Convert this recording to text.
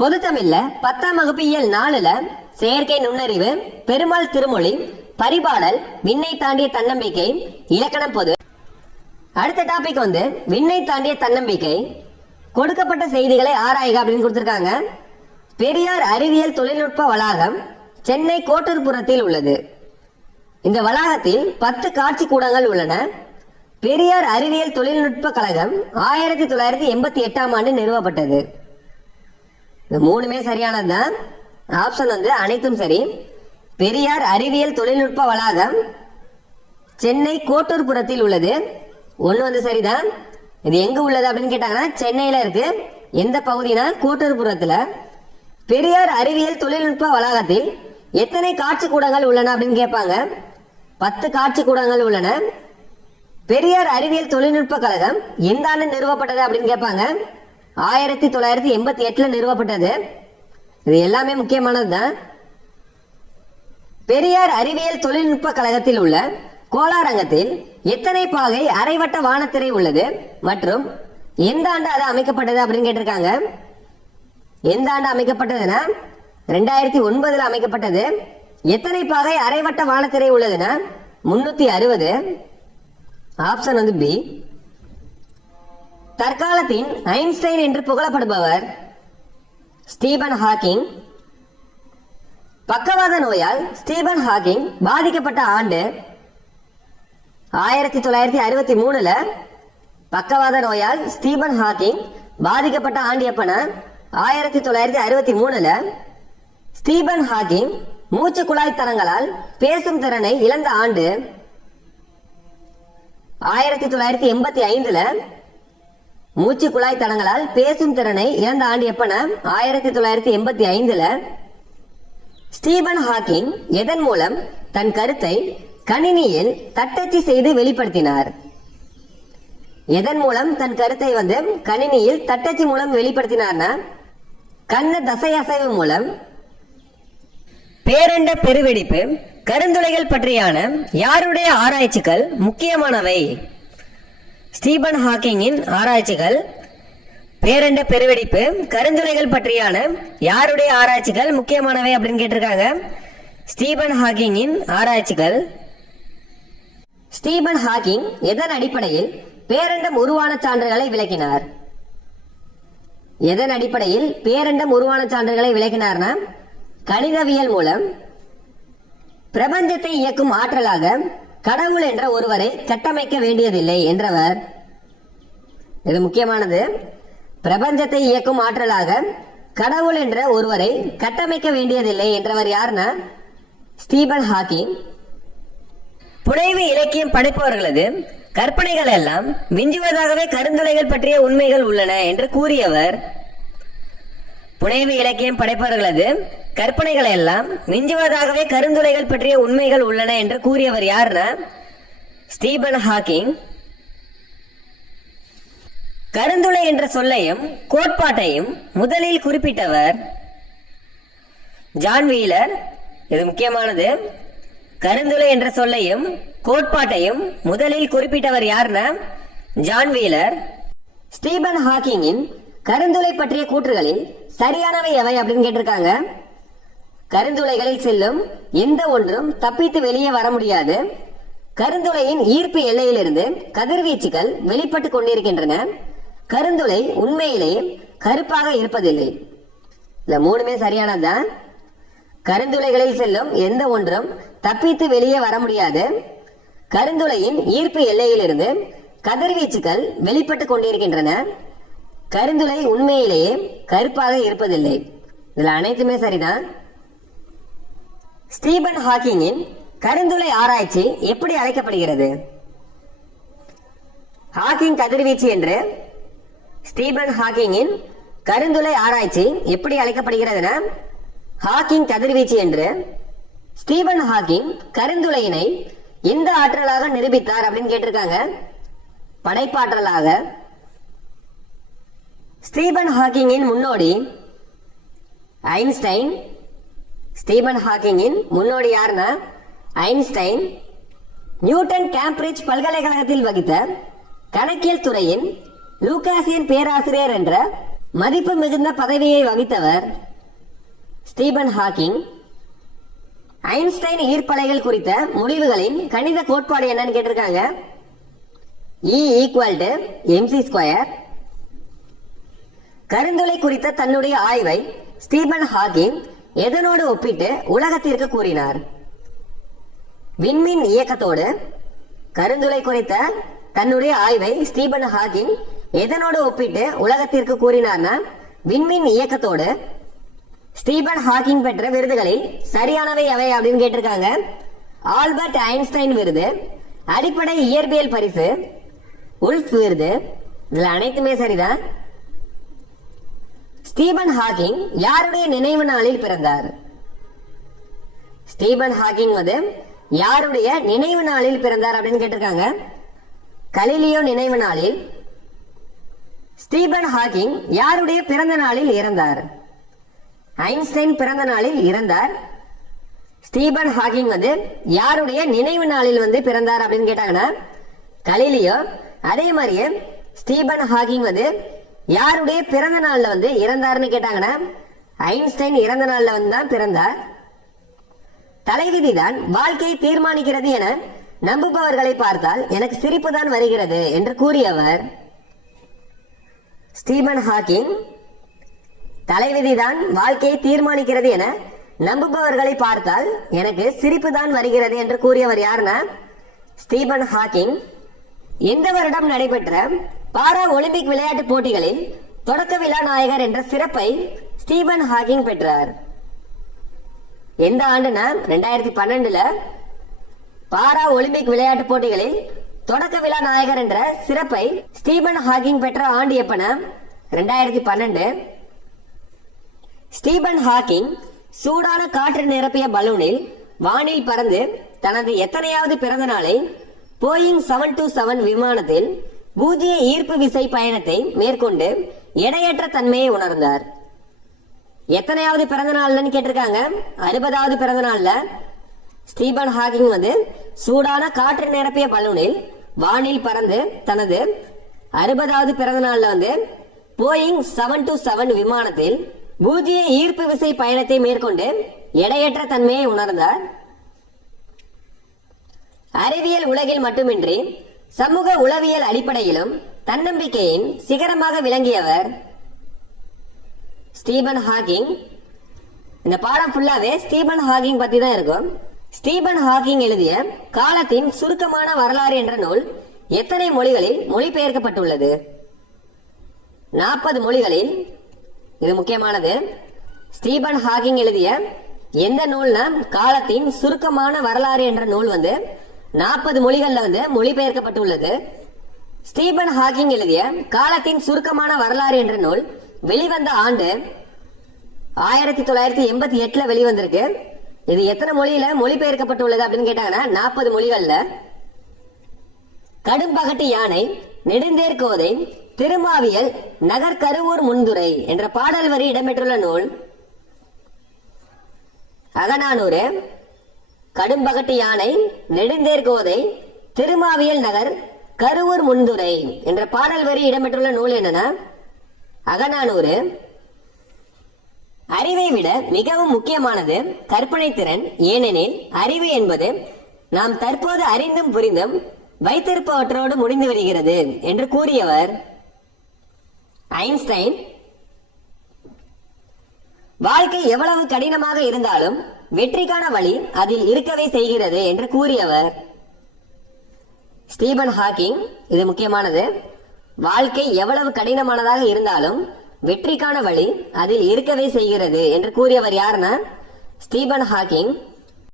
பொதுத்தமிழ்ல 10ஆம் வகுப்பு இயல் 4ல செயற்கை நுண்ணறிவு, பெருமாள் திருமொழி, பரிபாடல், விண்ணை தாண்டிய தன்னம்பிக்கை, இலக்கணம் பொது. அடுத்த டாபிக் விண்ணை தாண்டிய தன்னம்பிக்கை. கொடுக்கப்பட்ட செய்திகளை ஆராய்க அப்படின்னு கொடுத்திருக்காங்க. பெரியார் அறிவியல் தொழில்நுட்ப வளாகம் சென்னை கோட்டூர்புரத்தில் உள்ளது. இந்த வளாகத்தில் 10 காட்சி கூடங்கள் உள்ளன. பெரியார் அறிவியல் தொழில்நுட்ப கழகம் 1988ஆம் ஆண்டு நிறுவப்பட்டது. இது மூணுமே சரியானதுதான். ஆப்ஷன் அனைத்தும் சரி. பெரியார் அறிவியல் தொழில்நுட்ப வளாகம் சென்னை கோட்டூர்புரத்தில் உள்ளது. ஒன்று சரிதான். இது எங்க உள்ளது அப்படின்னு கேட்டாங்கன்னா சென்னையில இருக்கு. எந்த பகுதினா கோட்டூர்புரத்துல. பெரியார் அறிவியல் தொழில்நுட்ப வளாகத்தில் எத்தனை காட்சி கூடங்கள் உள்ளன அப்படின்னு கேட்பாங்க. 10 காட்சி கூடங்கள் உள்ளன. பெரியார் அறிவியல் தொழில்நுட்ப கழகம் எந்த ஆண்டு நிறுவப்பட்டது அப்படின்னு கேட்பாங்க. 1988ல நிறுவப்பட்டது. இது எல்லாமே முக்கியமானதுதான். பெரியார் அறிவியல் தொழில்நுட்ப கழகத்தில் உள்ள கோளாரங்கத்தில் எத்தனை பாகை அரைவட்ட வானத்திரை உள்ளது மற்றும் எந்த ஆண்டு அது அமைக்கப்பட்டது அப்படின்னு கேட்டிருக்காங்க. எந்த ஆண்டு அமைக்கப்பட்டதுன்னா 2009ல அமைக்கப்பட்டது. எத்தனை பாகை அரைவட்ட வானத்திரை உள்ளதுன்னா 360. Option B. தற்காலத்தின் ஐன்ஸ்டைன் என்று புகழப்படுபவர் ஸ்டீபன் ஹாக்கிங். பக்கவாத நோயால் ஸ்டீபன் ஹாக்கிங் பாதிக்கப்பட்ட ஆண்டு 1963ல. பக்கவாத நோயால் ஸ்டீபன் ஹாக்கிங் பாதிக்கப்பட்ட ஆண்டு எப்பனா 1963ல. ஸ்டீபன் ஹாக்கிங் மூச்சு குழாய் தரங்களால் பேசும் திறனை இழந்த ஆண்டு 1985ல. மூச்சு குழாய் தடங்களால் பேசும் திறனை இழந்த ஆண்டு எப்பனா 1985ல. ஸ்டீபன் ஹாக்கிங் எதன் மூலம் தன் கருத்தை கணினியில் தட்டச்சு செய்து வெளிப்படுத்தினார்? எதன் மூலம் தன் கருத்தை கணினியில் தட்டச்சு மூலம் வெளிப்படுத்தினார்னா கண்ண தசை அசைவு மூலம். பேரண்ட பெருவெடிப்பு கருந்துளைகள் பற்றியான யாருடைய ஆராய்ச்சிகள் முக்கியமானவை? ஸ்டீபன் ஹாக்கிங்கின் ஆராய்ச்சிகள். பேரண்ட பெருவெடிப்பு கருந்துளைகள் பற்றியான யாருடைய ஆராய்ச்சிகள் முக்கியமானவை அப்படின்னு கேட்டிருக்காங்க. ஸ்டீபன் ஹாக்கிங்கின் ஆராய்ச்சிகள். ஸ்டீபன் ஹாக்கிங் எதன் அடிப்படையில் பேரண்டம் உருவான சான்றுகளை விளக்கினார்? எதன் அடிப்படையில் பேரண்டம் உருவான சான்றுகளை விளக்கினார்னா கணிதவியல் மூலம். பிரபஞ்சத்தை இயக்கும் ஆற்றலாக கடவுள் என்ற ஒருவரை கட்டமைக்க வேண்டியதில்லை என்றவர். இது முக்கியமானது. பிரபஞ்சத்தை இயக்கும் ஆற்றலாக கடவுள் என்ற ஒருவரை கட்டமைக்க வேண்டியதில்லை என்றவர் யாருன்னா ஸ்டீபன் ஹாக்கிங். புனைவு இலக்கியம் படைப்பவர்களது கற்பனைகள் எல்லாம் விஞ்சுவதாகவே கருந்துளைகள் பற்றிய உண்மைகள் உள்ளன என்று கூறியவர். புனைவு இலக்கியம் படைப்பவர்களது கற்பனைகள் எல்லாம் விஞ்சுவதாகவே கருந்துளைகள் பற்றிய உண்மைகள் உள்ளன என்று கூறியவர் யாருன்னா ஸ்டீபன் ஹாக்கிங். கருந்துளை என்ற சொல்லையும் கோட்பாட்டையும் முதலில் குறிப்பிட்டவர் ஜான் வீலர். இது முக்கியமானது. கருந்துளை என்ற சொல்லையும் கோட்பாட்டையும் முதலில் குறிப்பிட்டவர் யாருன்னா ஜான் வீலர். ஸ்டீபன் ஹாக்கிங்கின் கருந்துளை பற்றிய கூற்றுகளில் சரியானவை எவை அப்படின்னு கேட்டிருக்காங்க. கருந்துளைகளில் செல்லும் எந்த ஒன்றும் தப்பித்து வெளியே வர முடியாது. கருந்துளையின் ஈர்ப்பு எல்லையிலிருந்து கதிர்வீச்சுகள் வெளிப்பட்டு கொண்டிருக்கின்றன. கருந்துளை உண்மையிலேயே கருப்பாக இருப்பதில்லை. இந்த மூணுமே சரியானதுதான். கருந்துளைகளில் செல்லும் எந்த ஒன்றும் தப்பித்து வெளியே வர முடியாது. கருந்துளையின் ஈர்ப்பு எல்லையிலிருந்து கதிர்வீச்சுகள் வெளிப்பட்டு கொண்டிருக்கின்றன. கருந்துளை உண்மையிலேயே கருப்பாக இருப்பதில்லை. இதுல அனைத்துமே சரிதான். ஸ்டீபன் ஹாக்கிங்கின் கருந்துளை ஆராய்ச்சி எப்படி அழைக்கப்படுகிறது? ஹாக்கிங் கதிர்வீச்சு என்று. ஸ்டீபன் ஹாக்கிங்கின் கருந்துளை ஆராய்ச்சி எப்படி அழைக்கப்படுகிறதுனா ஹாக்கிங் கதிர்வீச்சு என்று. ஸ்டீபன் ஹாக்கிங் கருந்துளையினை எந்த ஆற்றலாக நிரூபித்தார் அப்படின்னு கேட்டிருக்காங்க. படைப்பாற்றலாக. ஸ்டீபன் ஹாக்கிங்கின் முன்னோடி ஐன்ஸ்டைன். ஸ்டீபன் ஹாக்கிங்கின் முன்னோடி யாருன்னா ஐன்ஸ்டைன். நியூட்டன் கேம்பிரிட்ஜ் பல்கலைக்கழகத்தில் வகித்த கணக்கியல் துறையின் லூகாசியன் பேராசிரியர் என்ற மதிப்பு மிகுந்த பதவியை வகித்தவர் ஸ்டீபன் ஹாக்கிங். ஐன்ஸ்டைன் ஈர்ப்பலைகள் குறித்த முடிவுகளின் கணித கோட்பாடு என்னன்னு கேட்டிருக்காங்க. E=mc². கருந்துளை குறித்த தன்னுடைய ஆய்வை ஸ்டீபன் ஹாக்கிங் எதனோடு ஒப்பிட்டு உலகத்திற்கு கூறினார்? விண்மீன் இயக்கத்தோடு. கருந்துளை குறித்த தன்னுடைய ஆய்வை ஸ்டீபன் ஹாக்கிங் எதனோடு ஒப்பிட்டு உலகத்திற்கு கூறினார்னா விண்மீன் இயக்கத்தோடு. ஸ்டீபன் ஹாக்கிங் பெற்ற விருதுகளில் சரியானவை எவை அப்படின்னு கேட்டிருக்காங்க. ஆல்பர்ட் ஐன்ஸ்டைன் விருது, அடிப்படை இயற்பியல் பரிசு, உல்ஃப் விருது. இதுல அனைத்துமே சரிதான். ஸ்டீபன் ஹாக்கிங் யாருடைய நினைவு நாளில் பிறந்தார்? ஸ்டீபன் ஹாக்கிங் யாருடைய நினைவு நாளில் பிறந்தார் அப்படின்னு கேட்டிருக்காங்க. கலிலியோ நினைவு நாளில். ஸ்டீபன் ஹாக்கிங் யாருடைய பிறந்த நாளில் இறந்தார்? ஐன்ஸ்டைன் பிறந்த நாளில் இறந்தார். ஸ்டீபன் ஹாக்கிங் யாருடைய நினைவு நாளில் பிறந்தார் அப்படின்னு கேட்டாங்கன்னா கலிலியோ. அதே மாதிரியே ஸ்டீபன் ஹாக்கிங் யாருடைய பிறந்த நாள்ல இறந்தாருன்னு கேட்டாங்கன்னா ஐன்ஸ்டைன் இறந்த நாள்ல தான் பிறந்தார். தலைவிதிதான் வாழ்க்கையை தீர்மானிக்கிறது என நம்புபவர்களை பார்த்தால் எனக்கு சிரிப்பு தான் வருகிறது என்று கூறியவர் ஸ்டீபன் ஹாக்கிங். தலைவிதிதான் வாழ்க்கையை தீர்மானிக்கிறது என நம்புபவர்களை பார்த்தால் எனக்கு சிரிப்பு தான் வருகிறது என்று கூறியவர் யாருன்னா ஸ்டீபன் ஹாக்கிங். எந்த வருடம் நடைபெற்ற பாரா ஒலிம்பிக் விளையாட்டு போட்டிகளில் தொடக்க விழா நாயகர் என்ற சிறப்பை ஸ்டீபன் ஹாக்கிங் பெற்றார்? எந்த ஆண்டுனா 2012 பாரா ஒலிம்பிக் விளையாட்டு போட்டிகளில் தொடக்க விழா நாயகர் என்ற சிறப்பை ஸ்டீபன் ஹாக்கிங் பெற்ற ஆண்டு எப்பனா 2012. ஸ்டீபன் ஹாக்கிங் சூடான காற்று நிரப்பிய பலூனில் வானில் பறந்து தனது எத்தனையாவது பிறந்த நாளை போயிங் 727 விமானத்தில் பூஜ்ஜிய ஈர்ப்பு விசை பயணத்தை மேற்கொண்டு எடையற்ற தன்மையை உணர்ந்தார்? எத்தனையாவது பிறந்த நாள்னு கேட்டிருக்காங்க. 60வது பிறந்த நாள்ல ஸ்டீபன் ஹாக்கிங் சூடான காற்று நிரப்பிய பலூனில் வானில் பறந்து தனது 60வது பிறந்த நாள்ல போயிங் 727 விமானத்தில் பூஜ்ஜிய ஈர்ப்பு விசை பயணத்தை மேற்கொண்டு எடையற்ற தன்மையை உணர்ந்தார். அறிவியல் உலகில் மட்டுமின்றி சமூக உளவியல் அடிப்படையிலும் தன்னம்பிக்கையின் சிகரமாக விளங்கியவர் ஸ்டீபன் ஹாக்கிங். இந்த பாடம் ஃபுல்லாவே ஸ்டீபன் ஹாக்கிங் பத்தி தான் இருக்கும். ஸ்டீபன் ஹாக்கிங் எழுதிய காலத்தின் சுருக்கமான வரலாறு என்ற நூல் எத்தனை மொழிகளில் மொழிபெயர்க்கப்பட்டுள்ளது? 40 மொழிகளில். இது முக்கியமானது. ஸ்டீபன் ஹாக்கிங் எழுதிய எந்த நூல்னா காலத்தின் சுருக்கமான வரலாறு என்ற நூல் 40 மொழிகள்ல மொழிபெயர்க்கப்பட்டுள்ளது. ஸ்டீபன் ஹாக்கிங் எழுதிய காலத்தின் சுருக்கமான வரலாறு என்ற நூல் வெளிவந்த ஆண்டு 1988 வெளிவந்திருக்கு. இது எத்தனை மொழியில மொழிபெயர்க்கப்பட்டுள்ளது அப்படின்னு கேட்டாங்கன்னா 40 மொழிகள்ல. கடும்பகட்டு யானை, நெடுந்தேர் கோதை, திருமாவியல், நகர் கருவூர் முன்துரை என்ற பாடல் வரி இடம்பெற்றுள்ள நூல் அகநானூறு. கடும்பகட்டு யானை, நெடுந்தேர் கோதை, திருமாவியல், நகர் கருவூர் முன்துரை என்ற பாடல் வரி இடம்பெற்றுள்ள நூல் என்னன்னா அகநானூறு. அறிவை விட மிகவும் முக்கியமானது கற்பனை திறன். ஏனெனில் அறிவு என்பது நாம் தற்போது அறிந்தும் புரிந்தும் வைத்திருப்பவற்றோடு முடிந்து வருகிறது என்று கூறியவர் ஐன்ஸ்டைன். வாழ்க்கை எவ்வளவு கடினமாக இருந்தாலும் வெற்றிக்கான வழி அதில் இருக்கவே செய்கிறது என்று கூறியவர் ஸ்டீபன் ஹாக்கிங். இது முக்கியமானது. வாழ்க்கை எவ்வளவு கடினமானதாக இருந்தாலும் வெற்றிக்கான வழி அதில் இருக்கவே செய்கிறது என்று கூறியவர் யாருன்னா ஸ்டீபன் ஹாக்கிங்.